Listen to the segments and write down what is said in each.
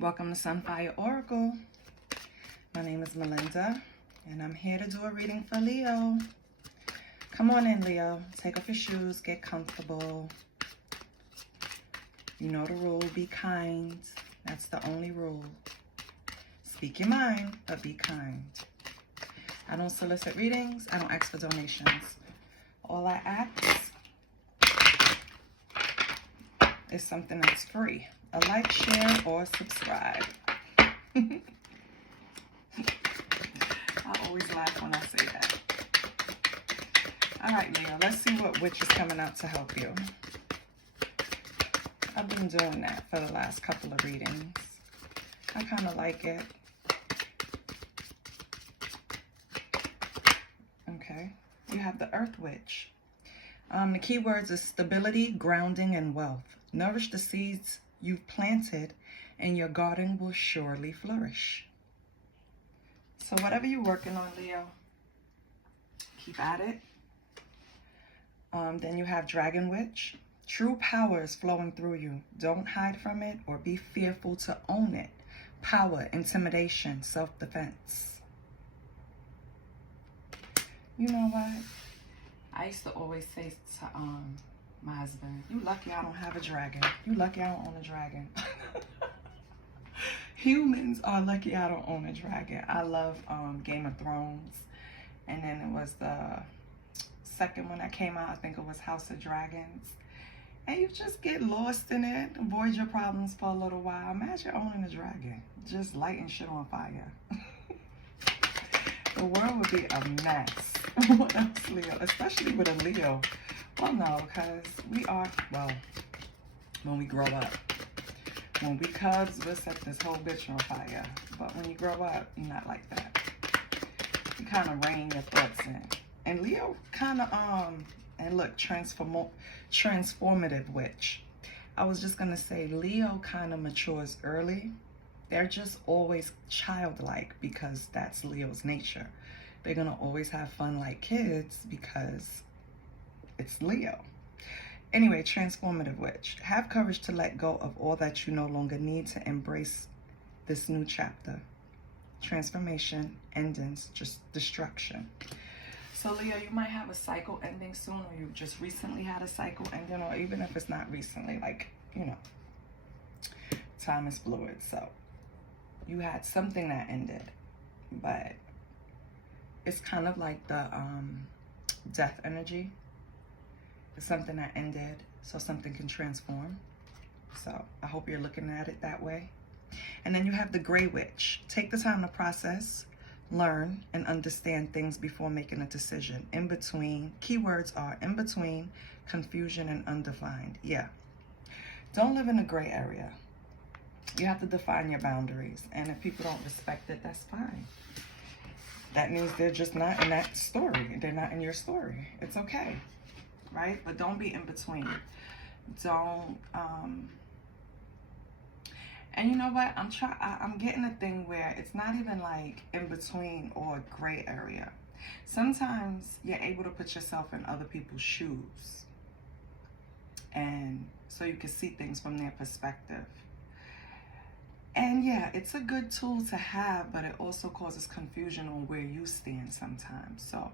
Welcome to Sunfire Oracle. My name is Melinda, and I'm here to do a reading for Leo. Come on in, Leo. Take off your shoes, get comfortable. You know the rule, be kind. That's the only rule. Speak your mind, but be kind. I don't solicit readings. I don't ask for donations. All I ask is something that's free. A like, share, or subscribe. I always laugh when I say that. All right, Leo, let's see what witch is coming out to help you. I've been doing that for the last couple of readings. I kind of like it. Okay, you have the Earth Witch. The keywords is stability, grounding, and wealth. Nourish the seeds you've planted, and your garden will surely flourish. So whatever you're working on, Leo, keep at it. Then you have Dragon Witch. True power is flowing through you. Don't hide from it or be fearful to own it. Power, intimidation, self-defense. You know what? I used to always say to my husband, you lucky I don't have a dragon. You lucky I don't own a dragon. Humans are lucky I don't own a dragon. I love Game of Thrones. And then it was the second one that came out. I think it was House of Dragons. And you just get lost in it. Avoid your problems for a little while. Imagine owning a dragon. Just lighting shit on fire. The world would be a mess. What else, Leo? Especially with a Leo. Well, no, because we are, well, when we grow up. When we cubs, we'll set this whole bitch on fire. But when you grow up, you're not like that. You kind of rein your thoughts in. And Leo kind of, and look, transformative witch. I was just going to say, Leo kind of matures early. They're just always childlike because that's Leo's nature. They're going to always have fun like kids because it's Leo. Anyway, transformative witch. Have courage to let go of all that you no longer need to embrace this new chapter. Transformation, endings, just destruction. So Leo, you might have a cycle ending soon, or you just recently had a cycle ending, or even if it's not recently, like, you know, time is fluid. So you had something that ended, but it's kind of like the death energy. It's something that ended so something can transform. So I hope you're looking at it that way. And then you have the Gray Witch. Take the time to process, learn, and understand things before making a decision. In between, keywords are in between, confusion, and undefined. Yeah. Don't live in a gray area. You have to define your boundaries. And if people don't respect it, that's fine. That means they're just not in that story. They're not in your story. It's okay. Right? But don't be in between. Don't, and you know what? I'm getting a thing where it's not even like in between or gray area. Sometimes you're able to put yourself in other people's shoes. And so you can see things from their perspective. And yeah, it's a good tool to have, but it also causes confusion on where you stand sometimes. So,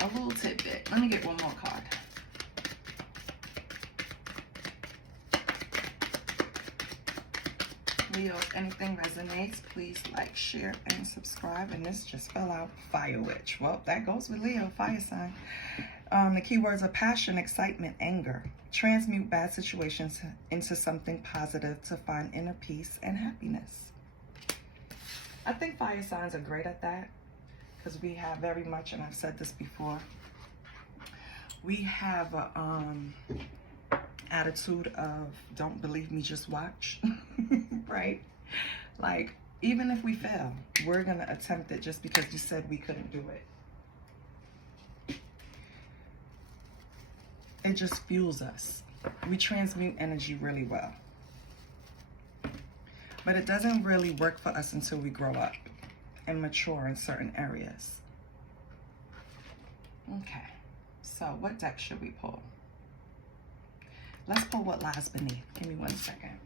a little tidbit. Let me get one more card. Leo, if anything resonates, please like, share, and subscribe. And this just fell out. Fire Witch. Well, that goes with Leo, fire sign. The keywords are passion, excitement, anger. Transmute bad situations into something positive to find inner peace and happiness. I think fire signs are great at that because we have very much, and I've said this before, we have a attitude of don't believe me, just watch. Right? Like, even if we fail, we're going to attempt it just because you said we couldn't do it. It just fuels us. We transmute energy really well. But it doesn't really work for us until we grow up and mature in certain areas. Okay, so what deck should we pull? Let's pull What Lies Beneath. Give me 1 second.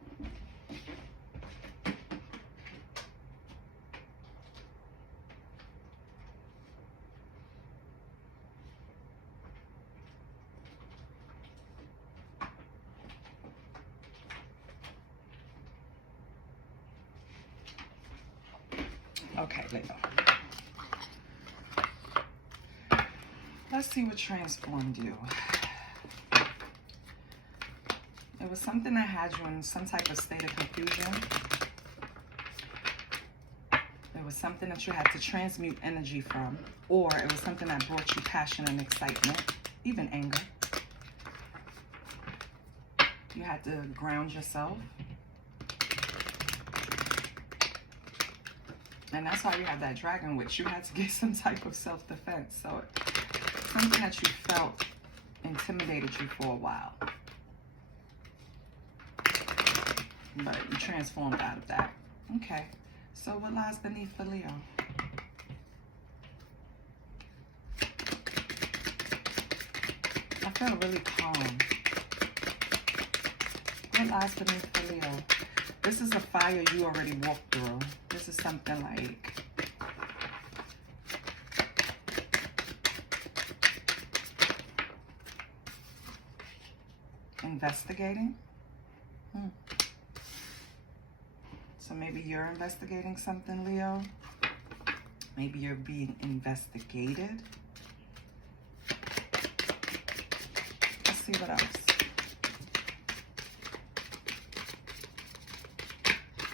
Okay, Leo. Let's see what transformed you. It was something that had you in some type of state of confusion. It was something that you had to transmute energy from, or it was something that brought you passion and excitement, even anger. You had to ground yourself. And that's why you have that dragon witch. You had to get some type of self-defense. So something that you felt intimidated you for a while. But you transformed out of that. Okay. So what lies beneath for Leo? I feel really calm. What lies beneath for Leo? This is a fire you already walked through. This is something like investigating. So maybe you're investigating something, Leo. Maybe you're being investigated. Let's see what else.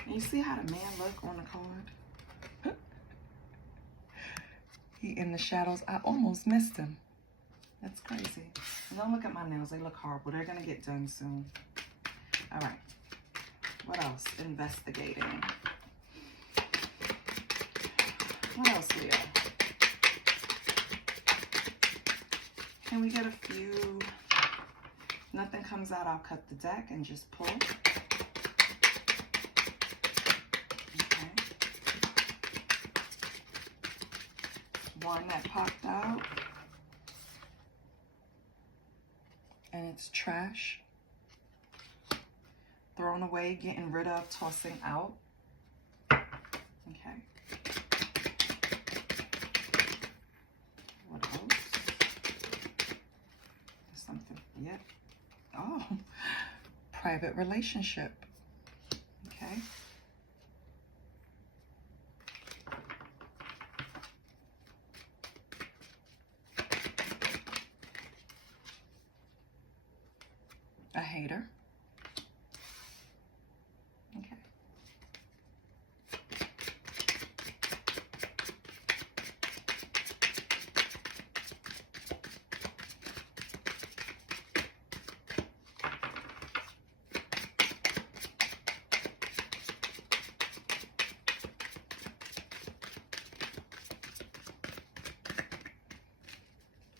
And you see how the man look on the card? He in the shadows. I almost missed him. That's crazy. Don't look at my nails. They look horrible. They're going to get done soon. All right. What else? Investigating. What else, Leo? Can we get a few? Nothing comes out, I'll cut the deck and just pull. Okay. One that popped out. And it's trash. Thrown away, getting rid of, tossing out. Okay. What else? There's something yet. Oh, private relationship. Okay. A hater. Okay.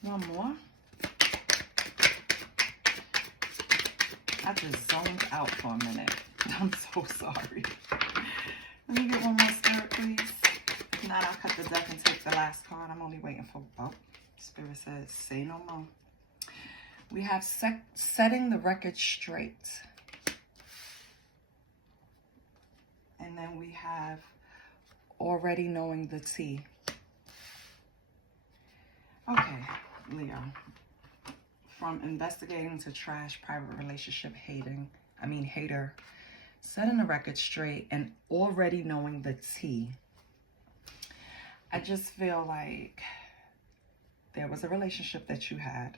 One more. I just zoned out for a minute. I'm so sorry. Let me get one more spirit, please. If not, I'll cut the deck and take the last card. I'm only waiting for, oh, Spirit says, say no more. We have setting the record straight. And then we have already knowing the tea. Okay, Leo. From investigating to trash, private relationship, hater, setting the record straight and already knowing the tea. I just feel like there was a relationship that you had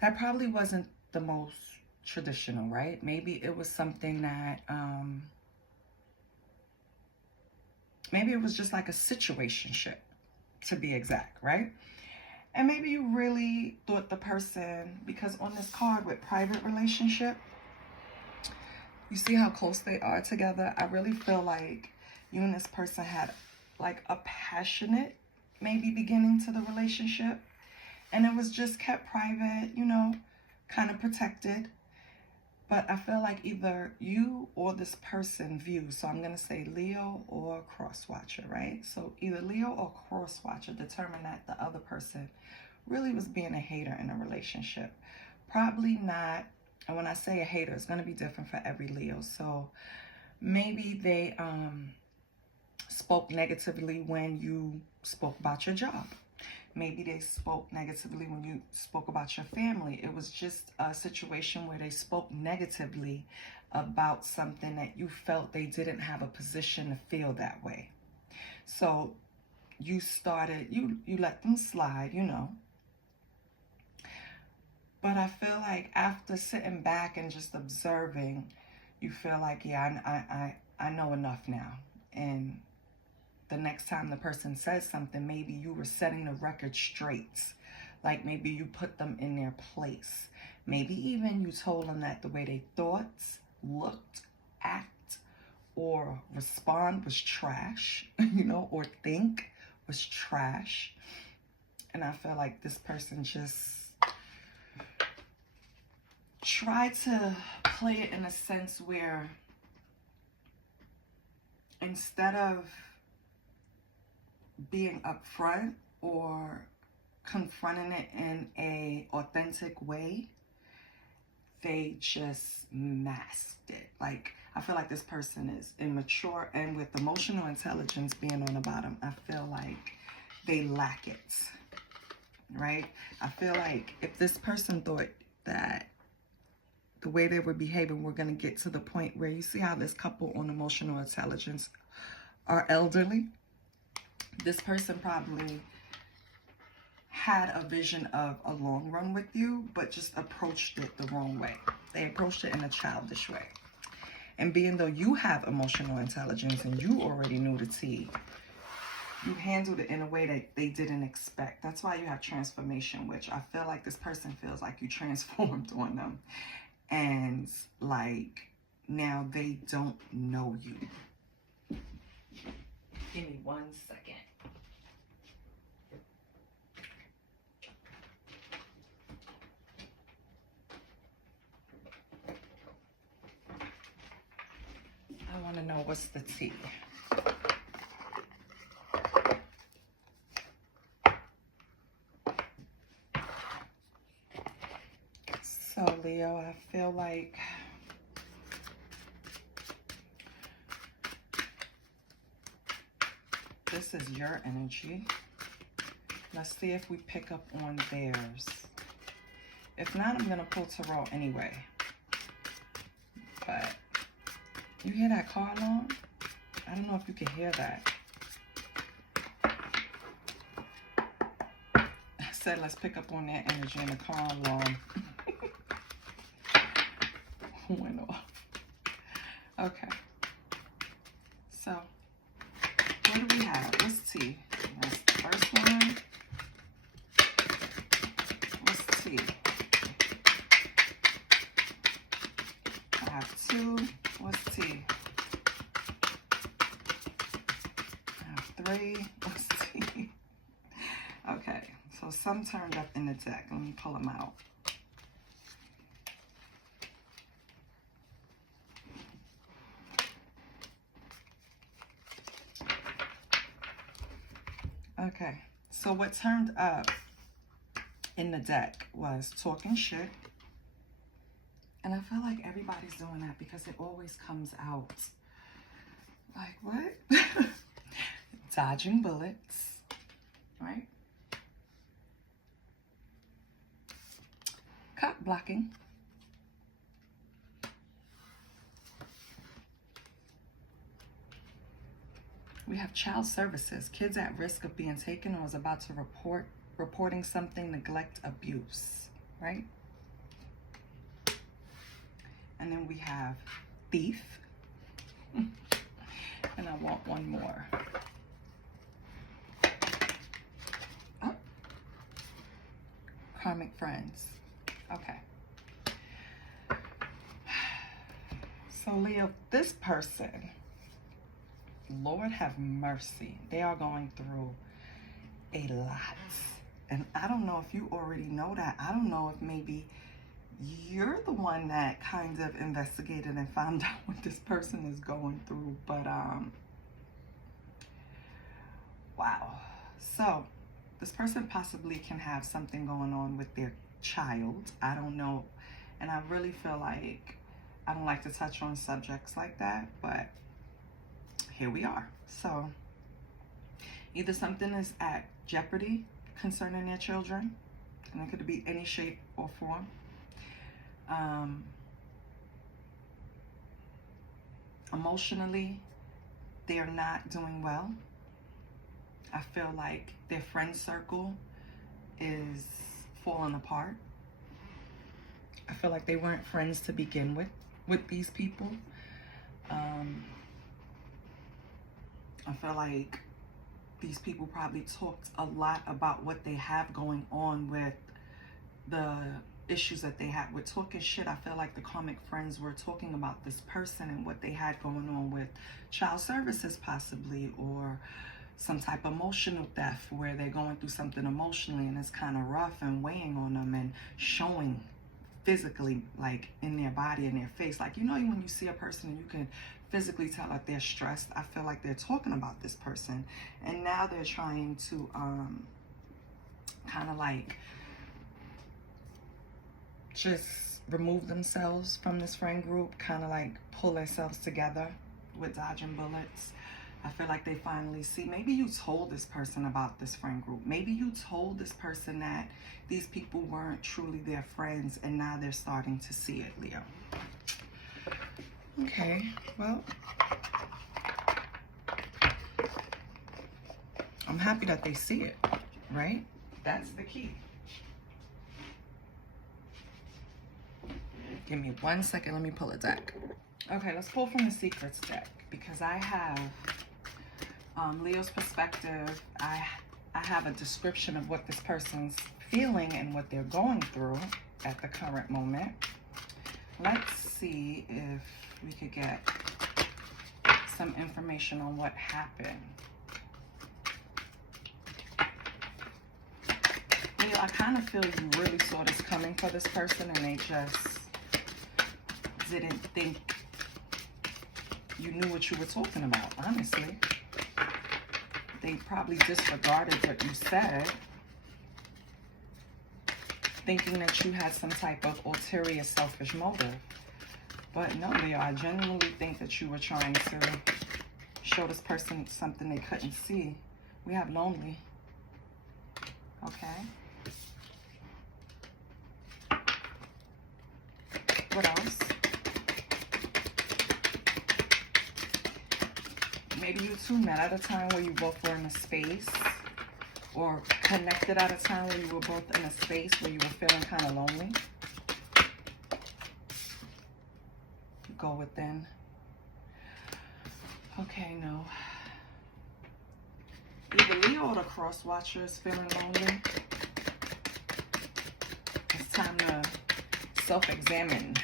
that probably wasn't the most traditional, right? Maybe it was something that, maybe it was just like a situationship, to be exact, right? And maybe you really thought the person, because on this card with private relationship, you see how close they are together. I really feel like you and this person had like a passionate maybe beginning to the relationship. And it was just kept private, you know, kind of protected. But I feel like either you or this person views, so I'm going to say Leo or cross-watcher, right? So either Leo or cross-watcher determined that the other person really was being a hater in a relationship. Probably not, and when I say a hater, it's going to be different for every Leo. So maybe they spoke negatively when you spoke about your job. Maybe they spoke negatively when you spoke about your family. It was just a situation where they spoke negatively about something that you felt they didn't have a position to feel that way. So you started, you let them slide, you know. But I feel like after sitting back and just observing, you feel like, yeah, I know enough now. And the next time the person says something, maybe you were setting the record straight. Like maybe you put them in their place. Maybe even you told them that the way they thought, looked, act, or respond was trash, you know, or think was trash. And I feel like this person just tried to play it in a sense where instead of being upfront or confronting it in a authentic way, they just masked it. Like, I feel like this person is immature, and with emotional intelligence being on the bottom, I feel like they lack it, right? I feel like if this person thought that the way they were behaving, we're going to get to the point where you see how this couple on emotional intelligence are elderly. This person probably had a vision of a long run with you, but just approached it the wrong way. They approached it in a childish way. And being though you have emotional intelligence and you already knew the tea, you handled it in a way that they didn't expect. That's why you have transformation, which I feel like this person feels like you transformed on them. And like now they don't know you. Give me 1 second. I want to know what's the tea. So Leo, I feel like this is your energy. Let's see if we pick up on theirs. If not, I'm going to pull tarot anyway. But you hear that car alarm? I don't know if you can hear that. I said let's pick up on their energy, and the car alarm went off. Okay. So, what do we have? What's tea? That's the first one. What's tea? I have 2. What's tea? I have 3. What's tea? Okay, so some turned up in the deck. Let me pull them out. Okay, so what turned up in the deck was talking shit. And I feel like everybody's doing that because it always comes out. Like, what? Dodging bullets, right? Cop blocking. We have child services. Kids at risk of being taken or is about to reporting something, neglect, abuse, right? And then we have thief. And I want one more. Oh. Karmic friends. Okay. So Leo, this person, Lord have mercy, they are going through a lot. And I don't know if you already know that. I don't know if maybe you're the one that kind of investigated and found out what this person is going through. But wow. So this person possibly can have something going on with their child. I don't know. And I really feel like I don't like to touch on subjects like that, but here we are. So either something is at jeopardy concerning their children, and it could be any shape or form. Emotionally, they are not doing well. I feel like their friend circle is falling apart. I feel like they weren't friends to begin with these people. I feel like these people probably talked a lot about what they have going on with the issues that they had with talking shit. I feel like the karmic friends were talking about this person and what they had going on with child services possibly, or some type of emotional theft where they're going through something emotionally and it's kind of rough and weighing on them and showing physically, like in their body and their face. Like, you know, when you see a person, you can physically tell that they're stressed. I feel like they're talking about this person, and now they're trying to kind of like just remove themselves from this friend group, kind of like pull themselves together with dodging bullets. I feel like they finally see, maybe you told this person about this friend group. Maybe you told this person that these people weren't truly their friends, and now they're starting to see it, Leo. Okay, well, I'm happy that they see it, right? That's the key. Give me 1 second, let me pull a deck. Okay, let's pull from the Secrets deck, because I have Leo's perspective. I have a description of what this person's feeling and what they're going through at the current moment. Let's see if we could get some information on what happened. Leo, I kind of feel you really saw this coming for this person, and they just didn't think you knew what you were talking about, honestly. They probably disregarded what you said, thinking that you had some type of ulterior selfish motive. But no, Leo, I genuinely think that you were trying to show this person something they couldn't see. We have lonely. Okay. What else? Maybe you two met at a time where you both were in a space, or connected at a time where you were both in a space where you were feeling kind of lonely. Go within. Okay, no. Either Leo or the cross watcher is feeling lonely. It's time to self-examine,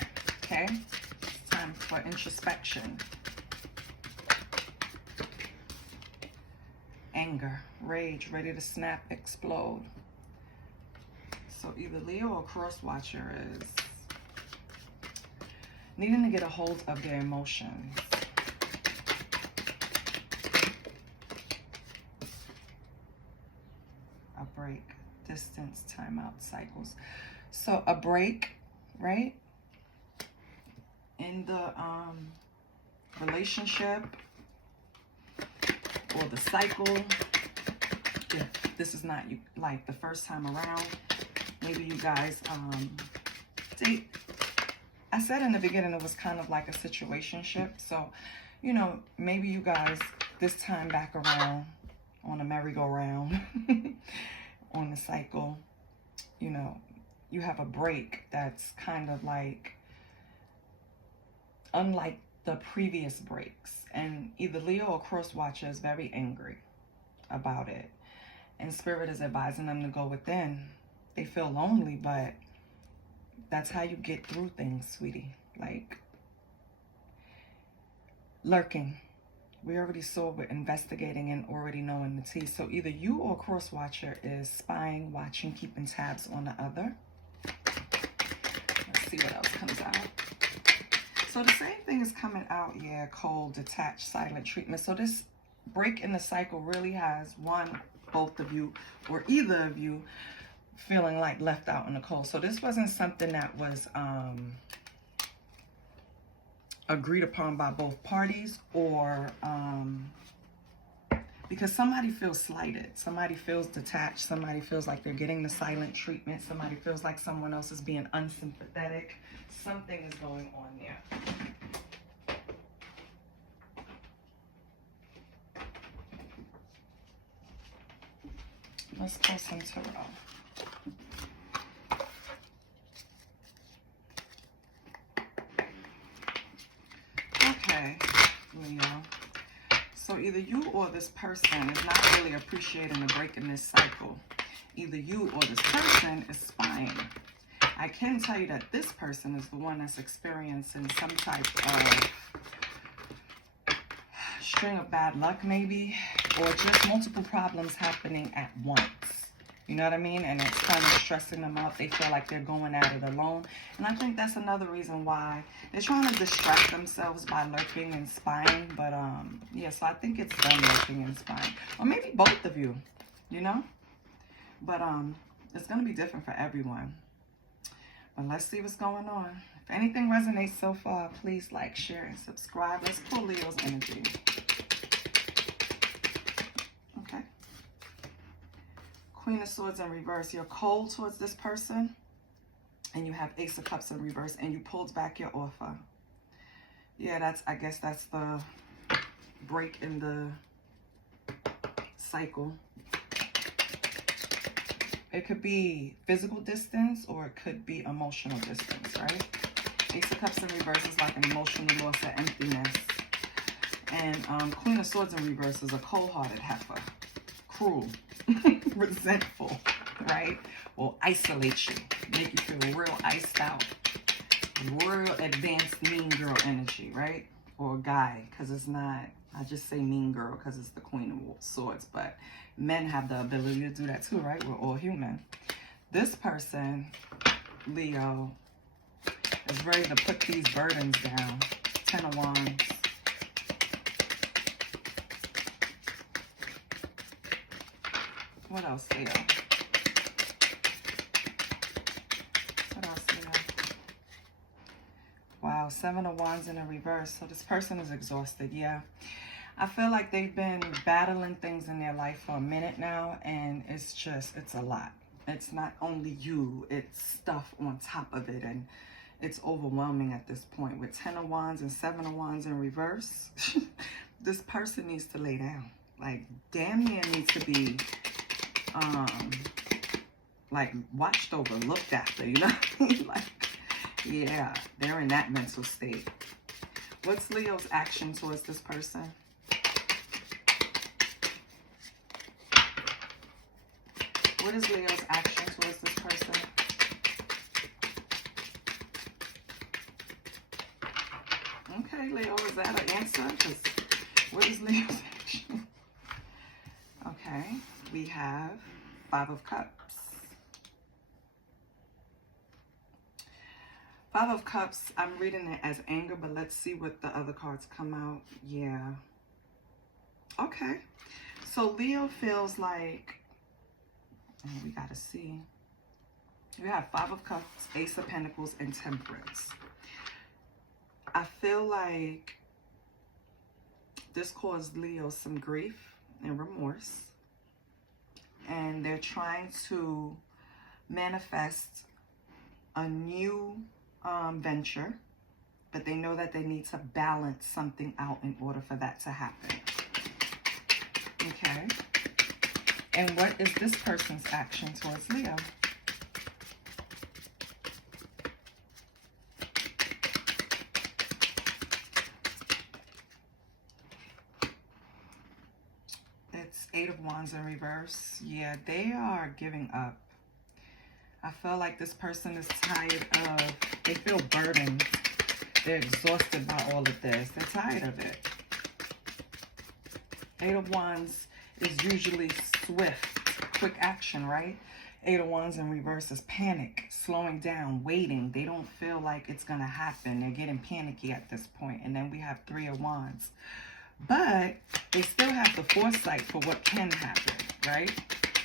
okay? It's time for introspection. Anger, rage, ready to snap, explode. So either Leo or cross watcher is needing to get a hold of their emotions. A break, distance, timeout, cycles. So a break, right? In the relationship or the cycle, if this is not you, like the first time around, maybe you guys date. I said in the beginning it was kind of like a situationship. So, you know, maybe you guys this time back around on a merry-go-round on the cycle, you know, you have a break that's kind of like unlike the previous breaks. And either Leo or cross watcher is very angry about it, and spirit is advising them to go within. They feel lonely, but that's how you get through things, sweetie. Like lurking. We already saw we're investigating and already knowing the tea. So either you or cross watcher is spying, watching, keeping tabs on the other. Let's see what else comes out. So the same thing is coming out, yeah, cold, detached, silent treatment. So this break in the cycle really has one, both of you, or either of you feeling like left out in the cold. So this wasn't something that was agreed upon by both parties, or because somebody feels slighted, somebody feels detached, somebody feels like they're getting the silent treatment, somebody feels like someone else is being unsympathetic. Something is going on there. Let's pull some tarot. Okay, Leo. So either you or this person is not really appreciating the break in this cycle. Either you or this person is spying. I can tell you that this person is the one that's experiencing some type of string of bad luck maybe, or just multiple problems happening at once. You know what I mean? And it's kind of stressing them out. They feel like they're going at it alone. And I think that's another reason why they're trying to distract themselves by lurking and spying. But yeah, so I think it's them lurking and spying. Or maybe both of you, you know? But it's going to be different for everyone. But let's see what's going on. If anything resonates so far, please like, share, and subscribe. Let's pull Leo's energy. Okay. Queen of Swords in reverse. You're cold towards this person. And you have Ace of Cups in reverse. And you pulled back your offer. Yeah, I guess that's the break in the cycle. It could be physical distance or it could be emotional distance, right? Ace of Cups in reverse is like an emotional loss or emptiness. And Queen of Swords in reverse is a cold-hearted heifer. Cruel, resentful, right? Will isolate you, make you feel real iced out. Real advanced mean girl energy, right? Or guy, because it's not, I just say mean girl because it's the Queen of Swords, but men have the ability to do that too, right? We're all human. This person, Leo, is ready to put these burdens down. 10 of Wands. What else, Leo? What else, Leo? Wow, 7 of Wands in a reverse. So this person is exhausted, yeah. I feel like they've been battling things in their life for a minute now, and it's a lot. It's not only you, it's stuff on top of it, and it's overwhelming at this point. With 10 of Wands and 7 of Wands in reverse, this person needs to lay down. Like, damn near needs to be, like, watched over, looked after, you know? Like, yeah, they're in that mental state. What's Leo's action towards this person? What is Leo's action towards this person? Okay, Leo, is that an answer? Because what is Leo's action? Okay, we have 5 of Cups. 5 of Cups, I'm reading it as anger, but let's see what the other cards come out. Yeah. Okay. So Leo feels like, and we got to see. You have 5 of Cups, Ace of Pentacles, and Temperance. I feel like this caused Leo some grief and remorse. And they're trying to manifest a new venture. But they know that they need to balance something out in order for that to happen. Okay. And what is this person's action towards Leo? It's 8 of Wands in reverse. Yeah, they are giving up. I feel like this person is tired of, they feel burdened. They're exhausted by all of this. They're tired of it. 8 of Wands is usually swift, quick action, right? 8 of Wands in reverse is panic, slowing down, waiting. They don't feel like it's going to happen. They're getting panicky at this point. And then we have 3 of Wands. But they still have the foresight for what can happen, right?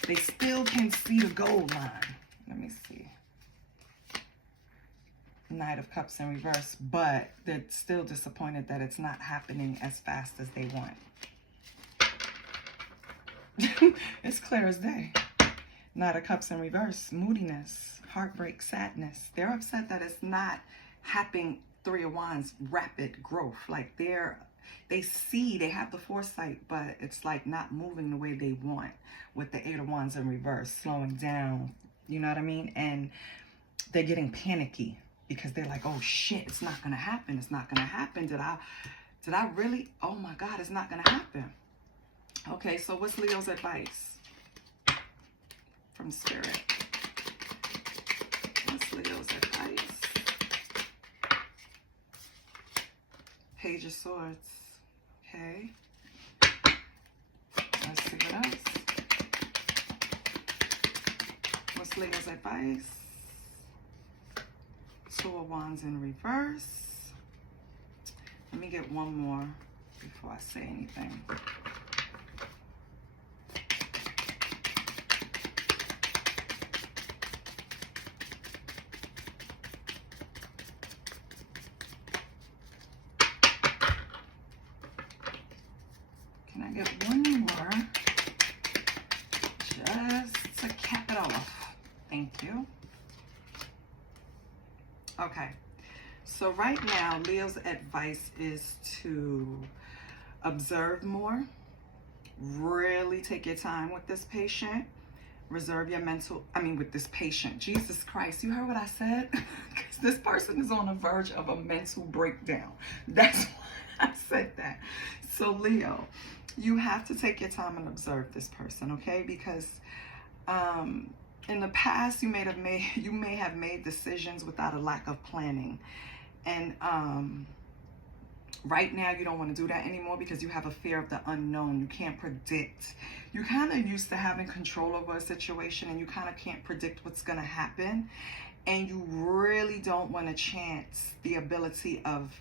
They still can see the goal line. Let me see. Knight of Cups in reverse. But they're still disappointed that it's not happening as fast as they want. It's clear as day. Knight of Cups in reverse. Moodiness, heartbreak, sadness. They're upset that it's not happening Three of Wands, rapid growth. Like they see, they have the foresight, but it's like not moving the way they want, with the Eight of Wands in reverse, slowing down, you know what I mean? And they're getting panicky because they're like, oh shit, it's not gonna happen, it's not gonna happen. Did I really, oh my God, it's not gonna happen. Okay, so what's Leo's advice from Spirit? What's Leo's advice? Page of Swords. Okay. Let's see what else. What's Leo's advice? Two of Wands in reverse. Let me get one more before I say anything. Can I get one more just to cap it off? Thank you. Okay, so right now Leo's advice is to observe more, really take your time with this patient, reserve your with this patient. Jesus Christ, you heard what I said? Because this person is on the verge of a mental breakdown. That's why I said that. So Leo, you have to take your time and observe this person, okay? Because in the past, you may have made decisions without a lack of planning. And right now, you don't want to do that anymore because you have a fear of the unknown. You can't predict. You're kind of used to having control over a situation, and you kind of can't predict what's going to happen. And you really don't want to chance the ability of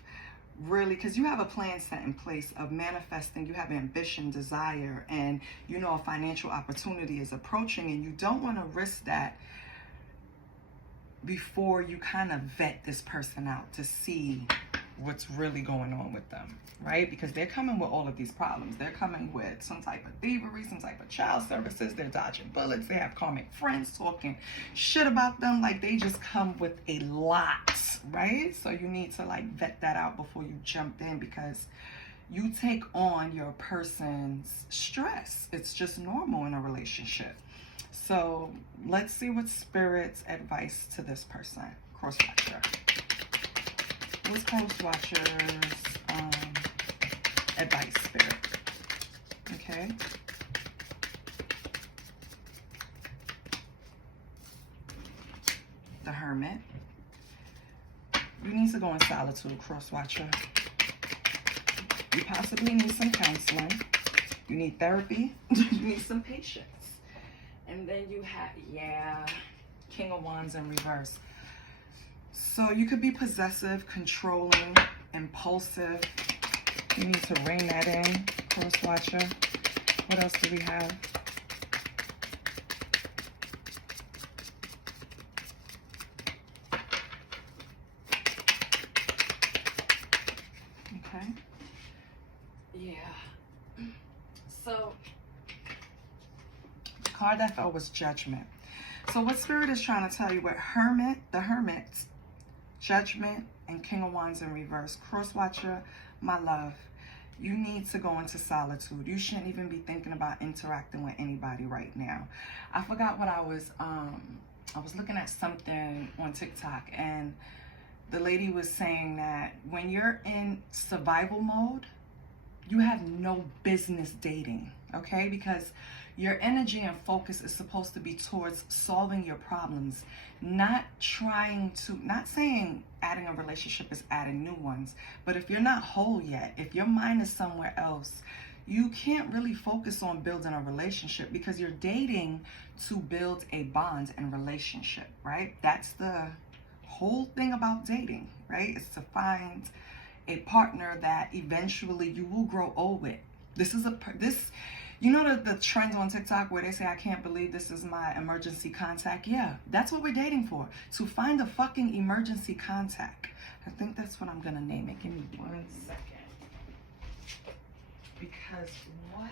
really, because you have a plan set in place of manifesting. You have ambition, desire, and you know a financial opportunity is approaching, and you don't want to risk that before you kind of vet this person out to see what's really going on with them, right? Because they're coming with all of these problems. They're coming with some type of thievery, some type of child services. They're dodging bullets. They have karmic friends talking shit about them. Like, they just come with a lot, right? So you need to like vet that out before you jump in, because you take on your person's stress. It's just normal in a relationship. So let's see what Spirit's advice to this person. Cross watcher. What's Cross watcher's advice, Spirit? Okay. The Hermit. You need to go in solitude, Cross watcher. You possibly need some counseling. You need therapy. You need some patience. And then you have, yeah, King of Wands in reverse. So you could be possessive, controlling, impulsive. You need to rein that in, Cross watcher. What else do we have? Okay. Yeah. So the card that fell was Judgment. So what Spirit is trying to tell you with the Hermit, Judgment, and King of Wands in reverse. Cross watcher, my love, you need to go into solitude. You shouldn't even be thinking about interacting with anybody right now. I forgot what I was looking at something on TikTok, and the lady was saying that when you're in survival mode, you have no business dating, okay? Because your energy and focus is supposed to be towards solving your problems, not saying adding a relationship is adding new ones, but if you're not whole yet, if your mind is somewhere else, you can't really focus on building a relationship, because you're dating to build a bond and relationship, right? That's the whole thing about dating, right? It's to find a partner that eventually you will grow old with. You know the trend on TikTok where they say, I can't believe this is my emergency contact? Yeah, that's what we're dating for. To find a fucking emergency contact. I think that's what I'm gonna name it. Give me 1 second. Because what?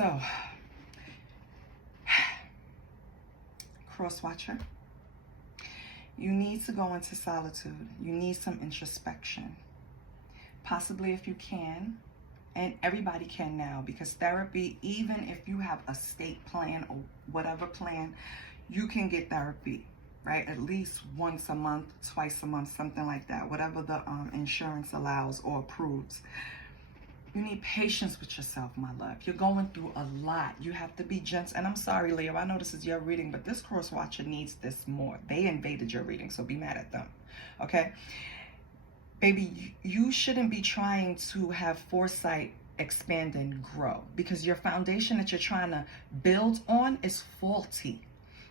So, cross watcher, you need to go into solitude. You need some introspection. Possibly if you can, and everybody can now, because therapy, even if you have a state plan or whatever plan, you can get therapy, right? At least once a month, twice a month, something like that, whatever the insurance allows or approves. You need patience with yourself, my love. You're going through a lot. You have to be gentle. And I'm sorry, Leo, I know this is your reading, but this cross watcher needs this more. They invaded your reading, so be mad at them, okay? Baby, you shouldn't be trying to have foresight, expand, and grow, because your foundation that you're trying to build on is faulty.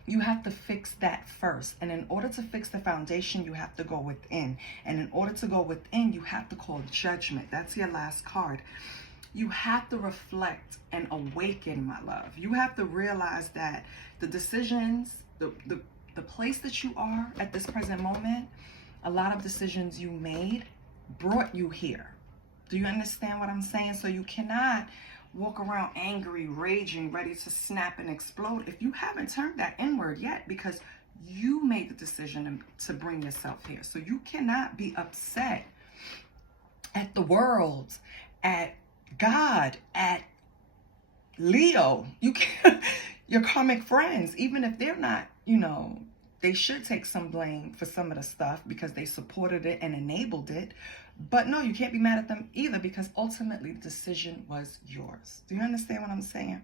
You have to fix that first. And in order to fix the foundation, you have to go within. And in order to go within, you have to call judgment. That's your last card. You have to reflect and awaken, my love. You have to realize that the decisions, the place that you are at this present moment, a lot of decisions you made brought you here. Do you understand what I'm saying? So you cannot walk around angry, raging, ready to snap and explode if you haven't turned that inward yet, because you made the decision to bring yourself here. So you cannot be upset at the world, at God, at Leo. You can't, your karmic friends, even if they're not, they should take some blame for some of the stuff because they supported it and enabled it. But no, you can't be mad at them either, because ultimately the decision was yours. Do you understand what I'm saying?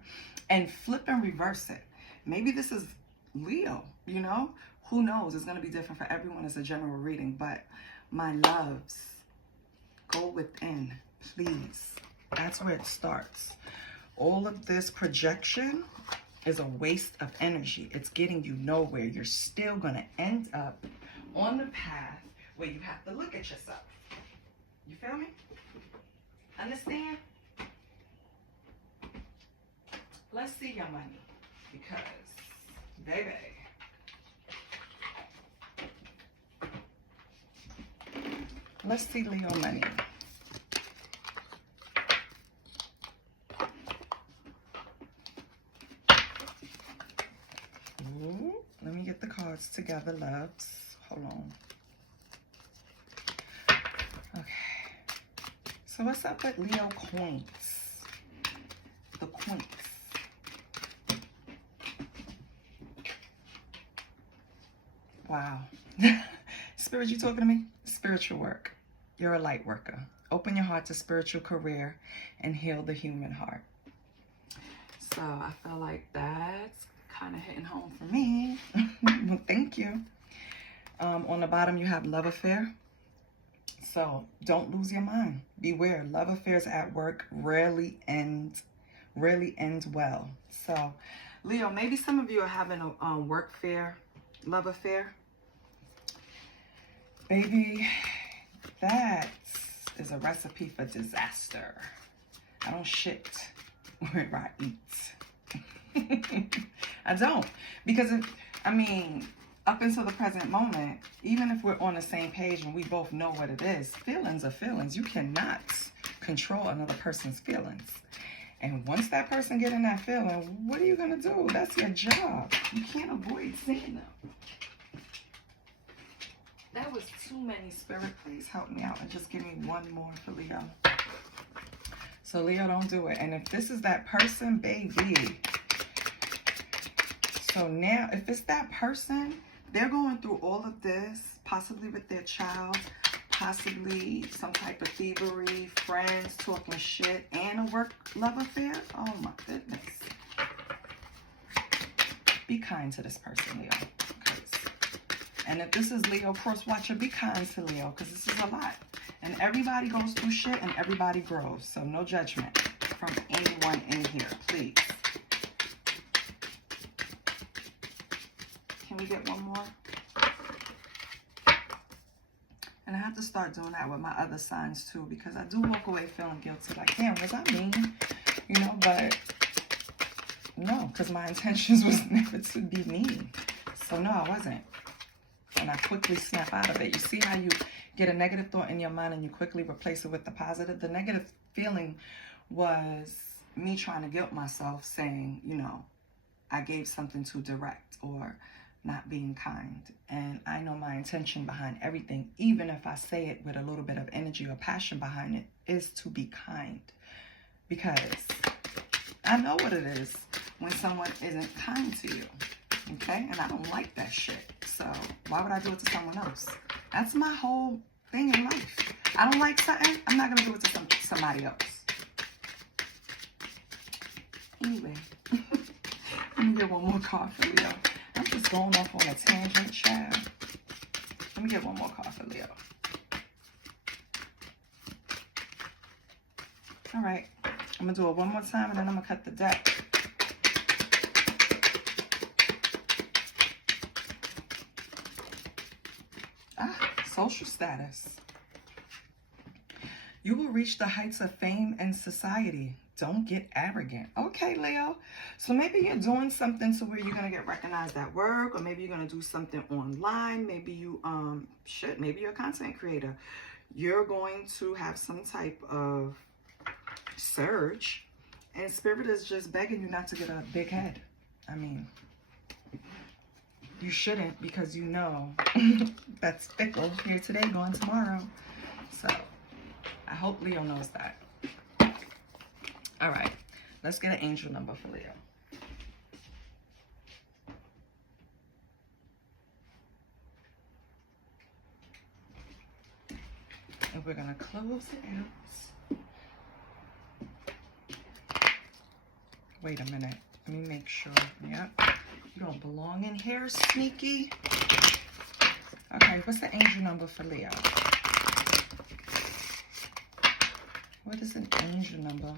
And flip and reverse it. Maybe this is Leo, Who knows? It's going to be different for everyone. It's a general reading. But my loves, go within, please. That's where it starts. All of this projection is a waste of energy. It's getting you nowhere. You're still going to end up on the path where you have to look at yourself. You feel me? Understand? Let's see your money, because, baby, let's see Leo money. Ooh, let me get the cards together, loves. Hold on. Okay. So what's up with Leo coins? The coins. Wow. Spirit, you talking to me? Spiritual work. You're a light worker. Open your heart to spiritual career and heal the human heart. So I feel like that's kind of hitting home for me. Well, thank you. On the bottom, you have love affair. So don't lose your mind. Beware. Love affairs at work rarely end well. So Leo, maybe some of you are having a work affair, love affair. Baby, that is a recipe for disaster. I don't shit where I eat. I don't. Because, up until the present moment, even if we're on the same page and we both know what it is, feelings are feelings. You cannot control another person's feelings. And once that person get in that feeling, what are you going to do? That's your job. You can't avoid seeing them. That was too many, Spirit. Please help me out and just give me one more for Leo. So Leo, don't do it. And if this is that person, baby. So now, if it's that person, they're going through all of this, possibly with their child, possibly some type of thievery, friends talking shit, and a work love affair. Oh my goodness. Be kind to this person, Leo. And if this is Leo cross watcher, be kind to Leo, because this is a lot. And everybody goes through shit and everybody grows. So no judgment from anyone in here, please. Can we get one more? And I have to start doing that with my other signs too, because I do walk away feeling guilty. Like, damn, was I mean? But no, because my intentions was never to be mean. So no, I wasn't. And I quickly snap out of it. You see how you get a negative thought in your mind and you quickly replace it with the positive? The negative feeling was me trying to guilt myself saying, you know, I gave something too direct or not being kind. And I know my intention behind everything, even if I say it with a little bit of energy or passion behind it, is to be kind. Because I know what it is when someone isn't kind to you. Okay? And I don't like that shit. So why would I do it to someone else? That's my whole thing in life. I don't like something, I'm not going to do it to somebody else. Anyway, let me get one more card for Leo. I'm just going off on a tangent, child. Let me get one more card for Leo. All right. I'm going to do it one more time, and then I'm going to cut the deck. Social status. You will reach the heights of fame and society. Don't get arrogant. Okay, Leo. So maybe you're doing something to where you're going to get recognized at work, or maybe you're going to do something online. Maybe you, maybe you're a content creator. You're going to have some type of surge, and Spirit is just begging you not to get a big head. I mean, you shouldn't, because you know that's fickle. Here today, gone tomorrow. So I hope Leo knows that. All right, let's get an angel number for Leo. And we're going to close it out. Wait a minute. Let me make sure. Yep. You don't belong in here, sneaky. Okay, what's the angel number for Leo? What is an angel number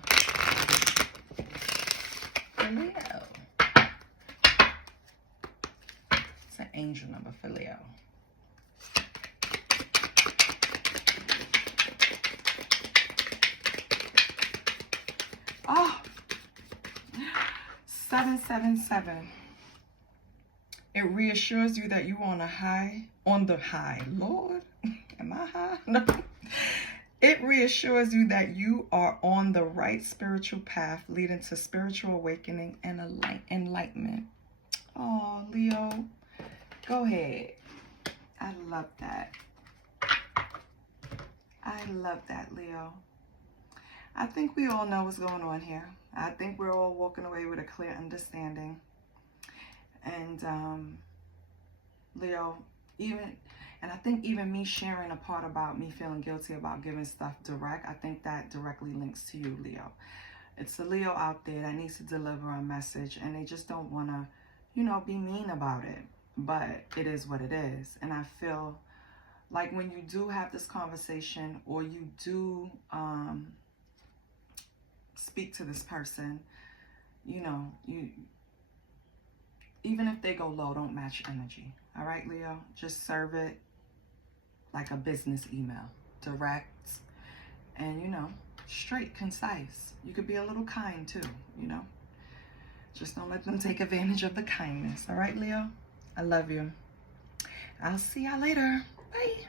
for Leo? It's an angel number for Leo. Oh, 777. It reassures you that you're on the high. Lord, am I high? No. It reassures you that you are on the right spiritual path leading to spiritual awakening and enlightenment. Oh, Leo, go ahead. I love that. I love that, Leo. I think we all know what's going on here. I think we're all walking away with a clear understanding. And Leo, I think even me sharing a part about me feeling guilty about giving stuff direct, I think that directly links to you, Leo. It's a Leo out there that needs to deliver a message, and they just don't want to, you know, be mean about it. But it is what it is. And I feel like when you do have this conversation, or you do speak to this person, you know, even if they go low, don't match energy. All right, Leo? Just serve it like a business email. Direct and, you know, straight, concise. You could be a little kind too, you know? Just don't let them take advantage of the kindness. All right, Leo? I love you. I'll see y'all later. Bye.